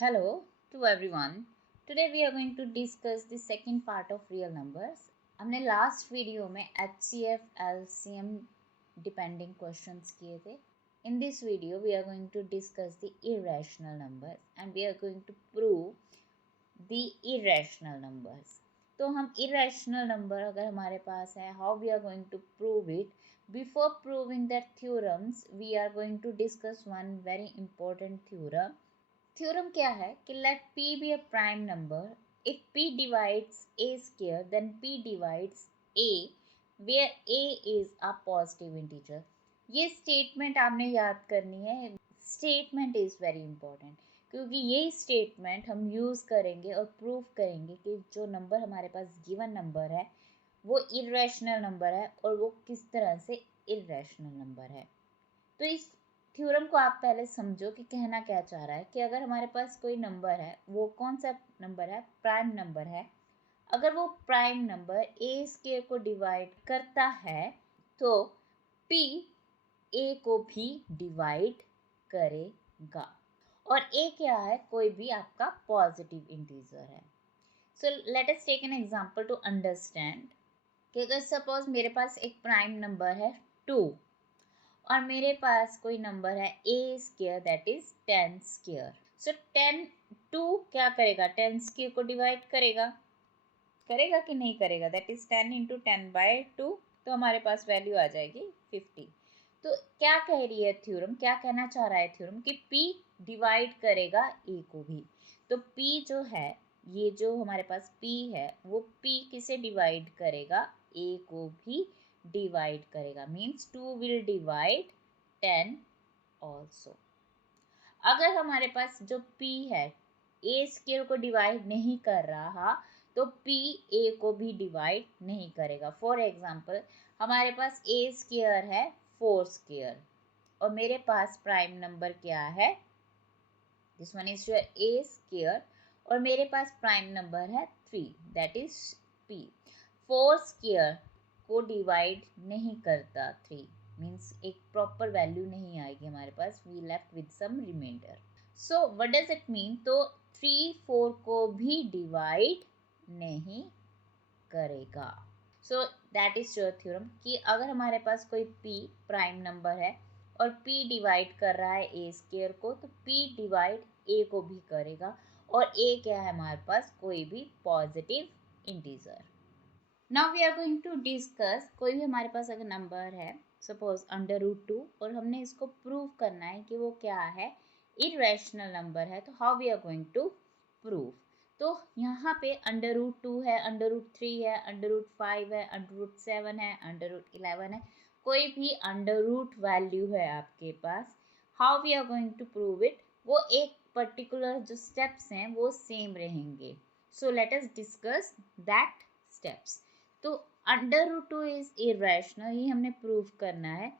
Hello to everyone. Today we are going to discuss the second part of real numbers. हमने last video में HCF, LCM depending questions किए थे. In this video we are going to discuss the irrational numbers and we are going to prove the irrational numbers. तो हम irrational number अगर हमारे पास है, how we are going to prove it. Before proving that theorems, we are going to discuss one very important theorem. Theorem क्या है कि let p be a prime number if p divides a square then p divides a where a is a positive integer. ये statement आपने याद करनी है. Statement is very important क्योंकि ये स्टेटमेंट हम यूज़ करेंगे और प्रूव करेंगे कि जो नंबर हमारे पास गिवन नंबर है वो इरेशनल नंबर है और वो किस तरह से इरेशनल नंबर है. तो इस थ्योरम को आप पहले समझो कि कहना क्या चाह रहा है कि अगर हमारे पास कोई नंबर है, वो कौन सा नंबर है, प्राइम नंबर है. अगर वो प्राइम नंबर ए स्क्वायर को डिवाइड करता है तो p a को भी डिवाइड करेगा. और a क्या है, कोई भी आपका पॉजिटिव इंटीजर है. So let us take an example to understand कि अगर सपोज मेरे पास एक प्राइम नंबर है 2 और मेरे पास कोई नंबर है a square that is 10 square. So 10 2 क्या करेगा, 10 स्क्वायर को डिवाइड करेगा कि नहीं करेगा. That is 10 into 10/2. तो हमारे पास वैल्यू आ जाएगी 50. तो क्या कह रही है थ्योरम, क्या कहना चाह रहा है थ्योरम कि p डिवाइड करेगा a को भी. तो p जो है, ये जो हमारे पास p है वो p किसे डिवाइड करेगा, a को भी डिवाइड करेगा. Means 2 will divide 10 also. अगर हमारे पास जो p है a स्क्वायर को डिवाइड नहीं कर रहा तो p a को भी डिवाइड नहीं करेगा. फॉर एग्जाम्पल हमारे पास a स्क्वायर है 4 स्क्वायर और मेरे पास प्राइम नंबर क्या है, this one is your a square और मेरे पास प्राइम नंबर है 3 दैट इज p. 4 स्क्वायर को डिवाइड नहीं करता 3, मीन्स एक प्रॉपर वैल्यू नहीं आएगी हमारे पास. We left with some remainder. So what does it mean, तो 3 4 को भी डिवाइड नहीं करेगा. So that is your theorem कि अगर हमारे पास कोई p प्राइम नंबर है और p डिवाइड कर रहा है a स्क्वायर को तो p डिवाइड a को भी करेगा. और a क्या है हमारे पास, कोई भी positive integer. Now we are going to discuss, कोई भी हमारे पास अगर नंबर है सपोज √2 और हमने इसको प्रूव करना है कि वो क्या है, इरेशनल नंबर है. तो how we are going to prove. तो यहाँ पे √2 है, √3 है, √5 है, √7 है, √11 है, कोई भी अंडर वैल्यू है आपके पास. How we are going to prove it, वो एक पर्टिकुलर जो स्टेप्स हैं वो सेम रहेंगे. So let us discuss that steps. तो √2 इज इरेशनल, ये हमने प्रूव करना है.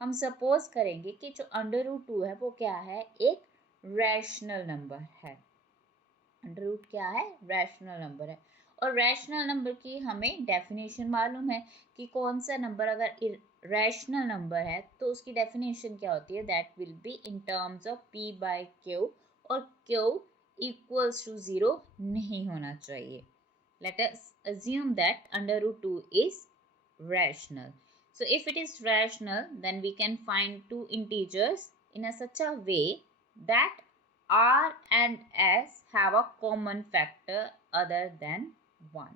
हम सपोज करेंगे कि जो √2 है वो क्या है, एक रैशनल नंबर है. √, क्या है, रैशनल नंबर है. और रैशनल नंबर की हमें डेफिनेशन मालूम है कि कौन सा नंबर अगर रैशनल नंबर है तो उसकी डेफिनेशन क्या होती है, that will be in terms of p/q और q इक्वल्स टू 0 नहीं होना चाहिए. Let us assume that √2 is rational. So if it is rational, then we can find two integers in a such a way that r and s have a common factor other than 1.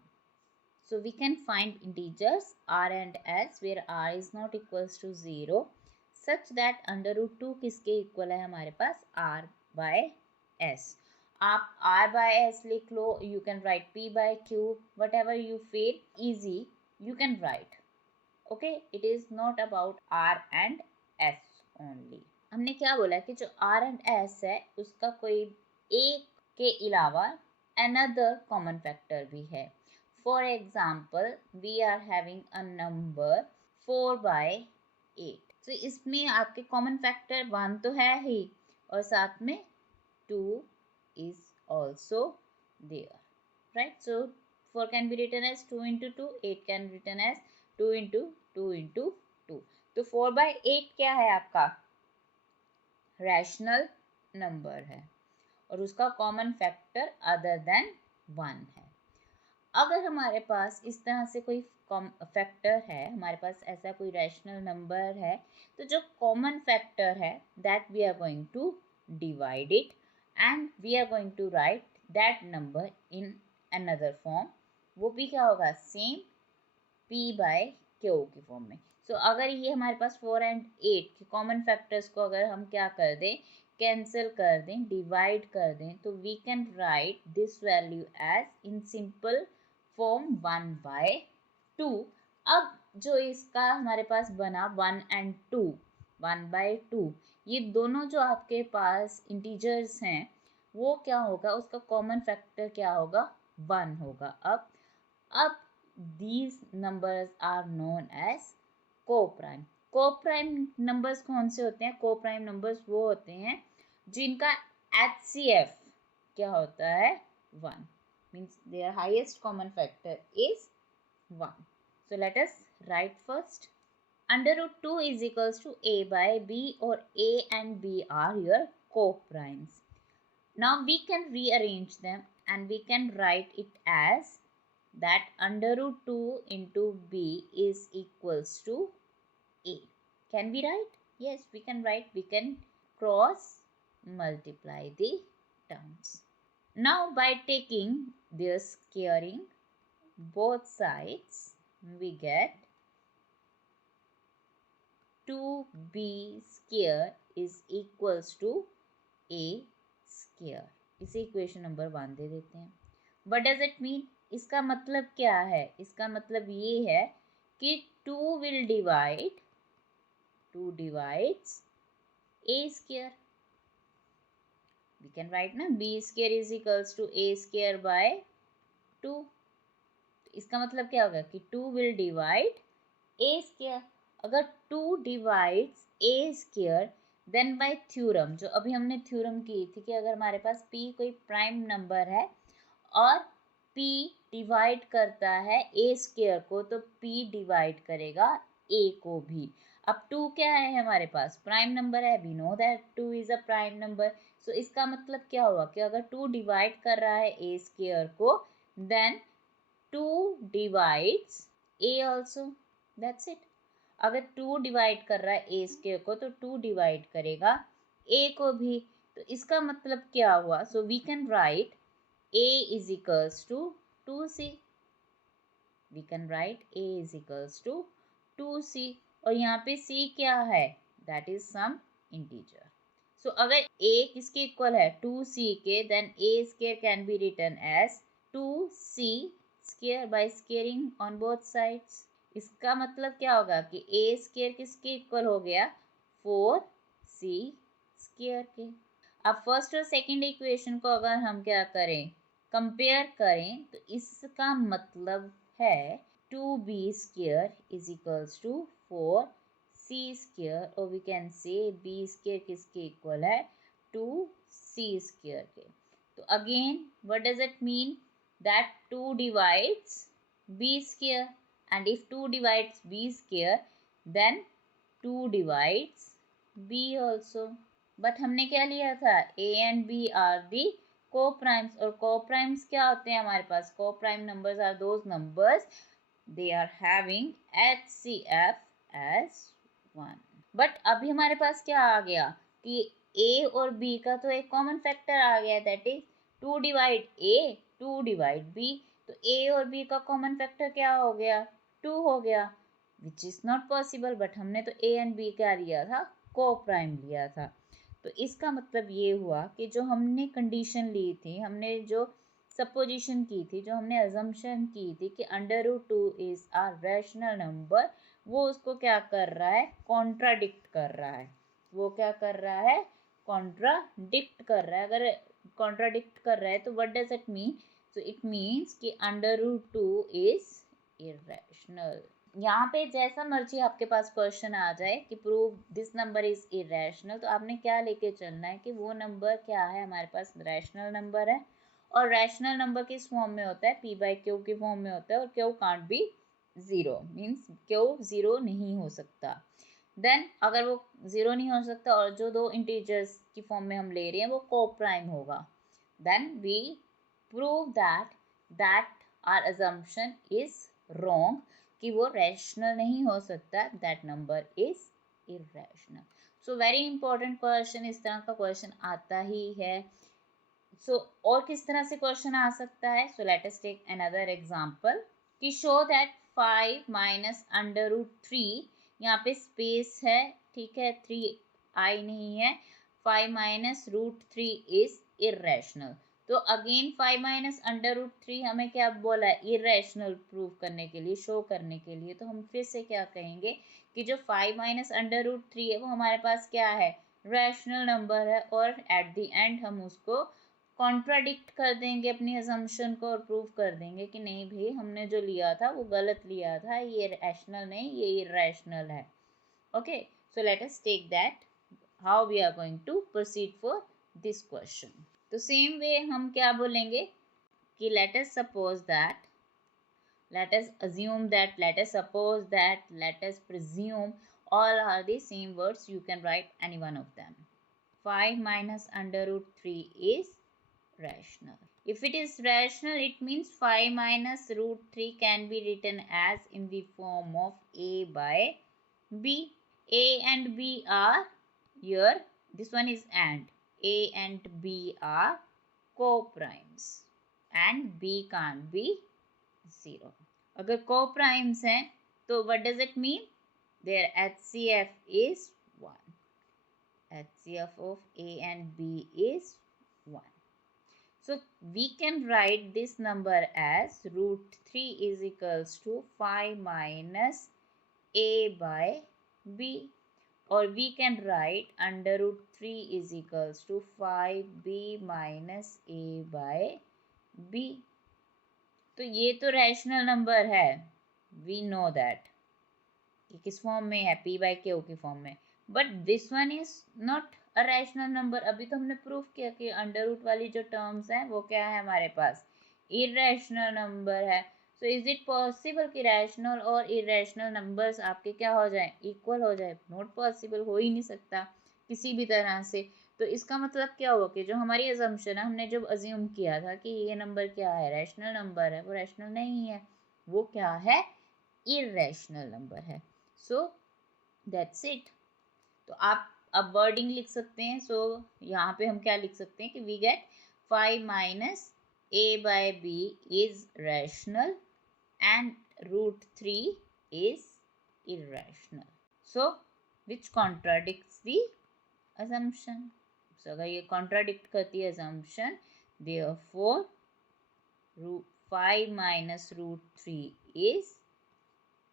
So we can find integers r and s where r is not equals to 0 such that √2 किसके equal है हमारे पास, r/s. आप r/s लिख लो, you can write p/q, whatever you feel easy you can write. Okay, it is not about r and s only. हमने क्या बोला कि जो r and s है उसका कोई एक के अलावा another कॉमन फैक्टर भी है. For example we are having a number 4/8. तो इसमें आपके कॉमन फैक्टर 1 तो है ही और साथ में 2 is also there, right? So 4 can be written as 2 into 2, 8 can be written as 2 into 2 into 2. तो 4/8 क्या है आपका, रैशनल नंबर है. और उसका कॉमन फैक्टर अदर देन 1 है। अगर हमारे पास इस तरह से कोई फैक्टर है, हमारे पास ऐसा कोई रैशनल नंबर है, तो जो कॉमन फैक्टर है that we are going to divide it and we are going to write that number in another form. वो भी क्या होगा, सेम p बाय क्यू की फॉर्म में। सो अगर ये हमारे पास 4 एंड 8 के कॉमन फैक्टर्स को अगर हम क्या कर दें, कैंसिल कर दें, डिवाइड कर दें, तो we can write this value as in simple form 1/2। अब जो इसका हमारे पास बना 1 एंड 2, 1/2, ये दोनों जो आपके पास इंटीजर्स हैं वो क्या होगा, उसका कॉमन फैक्टर क्या होगा, 1 होगा। अब these numbers are known as co-prime। co-prime numbers कौन से होते हैं, co-prime numbers वो होते हैं जिनका HCF क्या होता है, 1, means their highest common factor is 1। so let us write first, under root 2 is equals to a by b, or a and b are your co-primes। now we can rearrange them and we can write it as that under root 2 into b is equals to a। Can we write? Yes, we can write. We can cross multiply the terms. Now by taking this squaring both sides, we get 2b square is equals to a square। इसे equation number 1 दे देते हैं। What does it mean? इसका मतलब क्या है, इसका मतलब ये है कि 2 will divide, 2 divides a square। we can write ना b square is equals to a square by 2। इसका मतलब क्या होगा कि 2 will divide a square। अगर 2 divides a square then by theorem, जो अभी हमने थ्योरम की थी कि अगर हमारे पास p कोई प्राइम नंबर है और p डिवाइड करता है a स्क्वायर को, तो p डिवाइड करेगा a को भी। अब 2 क्या है हमारे पास, प्राइम नंबर है, we know that 2 is a prime number. So इसका मतलब क्या हुआ कि अगर 2 डिवाइड कर रहा है a स्क्वायर को, then 2 divides a also, that's it. अगर 2 डिवाइड कर रहा है a स्क्वायर को, तो 2 डिवाइड करेगा a को भी। तो इसका मतलब क्या हुआ, so we can write a is equals to 2c। we can write a is equals to 2c, और यहाँ पे c क्या है, that is some integer। so अगर a किसके इक्वल है, 2c के, then a square can be written as 2c square by squaring on both sides। इसका मतलब क्या होगा कि a square किसके इक्वल हो गया, 4c square के। अब फर्स्ट और सेकंड इक्वेशन को अगर हम क्या करें, कंपेयर करें, तो इसका मतलब है 2b square is equals to 4c square, और we can say b square किसके इक्वल है, 2c स्क्वायर के। तो again what does it mean, that 2 divides b square, and if 2 divides b square then 2 divides b also. But हमने क्या लिया था, a and b are the co-primes, और co-primes क्या होते हैं हमारे पास, co-prime numbers are those numbers they are having HCF as 1। But अभी हमारे पास क्या आ गया कि a और b का तो एक कॉमन फैक्टर आ गया, that is 2 divide a, 2 divide b। तो a और b का कॉमन फैक्टर क्या हो गया, 2 हो गया, which is not possible. But हमने तो a एंड b क्या लिया था, co-prime लिया था। तो इसका मतलब ये हुआ कि जो हमने कंडीशन ली थी, हमने जो सपोजिशन की थी, जो हमने अजम्पशन की थी कि under root 2 is a rational number, वो उसको क्या कर रहा है, कॉन्ट्राडिक्ट कर रहा है। वो क्या कर रहा है, कॉन्ट्राडिक्ट कर रहा है। अगर कॉन्ट्राडिक्ट कर रहा है तो what does it mean, so it means कि अंडर रूट 2 इज इरेशनल। यहाँ पे जैसा मर्जी आपके पास क्वेश्चन आ जाए कि prove this number is irrational, तो आपने क्या लेके चलना है कि वो नंबर क्या है, हमारे पास रैशनल नंबर है। और रैशनल नंबर किस फॉर्म में होता है, p बाई क्यू की फॉर्म में होता है, और Q can't be zero, means Q zero नहीं हो सकता। देन अगर वो ज़ीरो नहीं हो सकता और जो दो इंटीजर्स की फॉर्म में हम ले रहे हैं वो को प्राइम होगा, then we prove that our assumption is wrong, कि वो rational नहीं हो सकता, that number is irrational. So very important question, इस तरह का question आता ही है. So और किस तरह से question आ सकता है? So let us take another example कि show that 5 minus under root 3, यहाँ पे space है, ठीक है, 3 I नहीं है, 5 minus root 3 is irrational. तो अगेन 5 माइनस अंडर रूट 3 हमें क्या बोला है? इरेशनल प्रूव करने के लिए, शो करने के लिए. तो हम फिर से क्या कहेंगे कि जो 5 माइनस अंडर रूट 3 है वो हमारे पास क्या है? रैशनल नंबर है. और एट द एंड हम उसको कॉन्ट्राडिक्ट कर देंगे अपनी असम्पशन को और प्रूव कर देंगे कि नहीं भाई, हमने जो लिया था वो गलत लिया था, ये रैशनल नहीं, ये इरेशनल है. Okay, so let us take that how we are going to proceed for this question. तो सेम वे हम क्या बोलेंगे कि let us suppose that, let us assume that, let us suppose that, let us presume, all are the same words, you can write any one of them. 5 minus under root 3 is rational. If it is rational, it means 5 minus root 3 can be written as in the form of a by b. A and b are here, this one is and. A and B are co-primes and B can't be 0. अगर co-primes हैं तो what does it mean? Their HCF is 1. HCF of A and B is 1. So we can write this number as root 3 is equals to 5 minus A by B. और we can write under root 3 is equals to 5b minus a by b. तो ये तो rational number है, we know that. ये किस form में है? p by q की फॉर्म में. But this one is not a rational number. अभी तो हमने प्रूव किया कि अंडर रूट वाली जो टर्म्स हैं वो क्या है हमारे पास? इरेशनल नंबर है. सो इज इट पॉसिबल कि रैशनल और इरेशनल नंबर्स आपके क्या हो जाए? इक्वल हो जाए? नॉट पॉसिबल, हो ही नहीं सकता किसी भी तरह से. तो इसका मतलब क्या हुआ कि जो हमारी अजम्पशन है, हमने जब अज्यूम किया था कि ये नंबर क्या है? रैशनल नंबर है, वो रैशनल नहीं है, वो क्या है? इरेशनल नंबर है. So that's it. तो आप अब वर्डिंग लिख सकते हैं. सो यहाँ पे हम क्या लिख सकते हैं कि we get 5 minus a by b is rational and root 3 is irrational. So which contradicts the assumption. So अगर ये contradict करती है assumption, therefore 5 minus root 3 is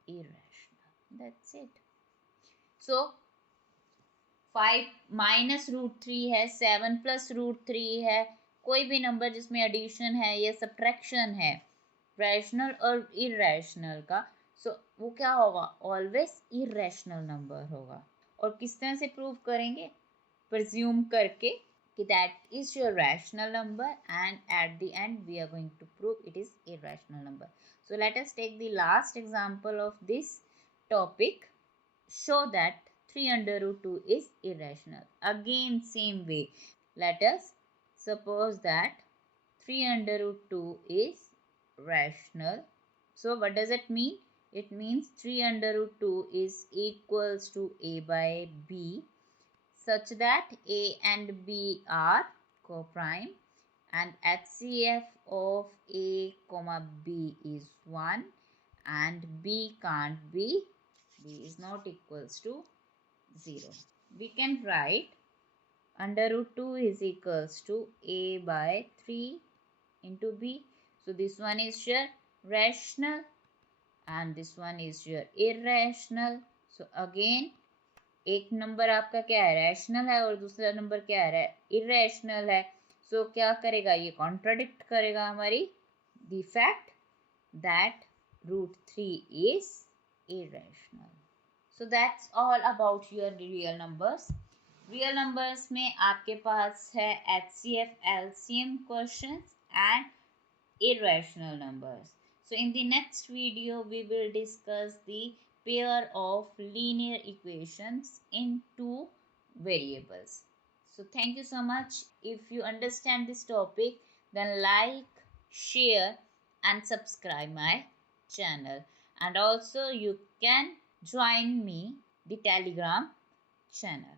irrational. That's it. So 5 minus root 3 है, 7 प्लस रूट 3 है, कोई भी number जिसमें addition है या सब्ट्रैक्शन है, रैशनल और इरेशनल का, सो वो क्या होगा? ऑलवेज इरेशनल नंबर होगा. और किस तरह से प्रूव करेंगे? प्रिज्यूम करके कि that is your rational number and at the end we are going to prove it is irrational number. So let us take the last example of this topic. Show that 3 under root 2 is irrational. Again same way, let us suppose that 3 under root 2 is rational. So what does it mean? It means 3 under root 2 is equals to a by b such that a and b are co-prime and HCF of a comma b is 1 and b can't be, b is not equals to 0. We can write under root 2 is equals to a by 3 into b. So this one is your rational and this one is your irrational. So again एक number आपका क्या है? Rational है और दूसरा number क्या है? Irrational है. सो क्या करेगा? ये कॉन्ट्राडिक्ट करेगा हमारी the fact that root 3 is irrational. So that's all about your real numbers. Real numbers में आपके पास है HCF, LCM questions and irrational numbers. So in the next video we will discuss the pair of linear equations in two variables. So thank you so much. If you understand this topic, then like, share, and subscribe my channel. And also you can join me the Telegram channel.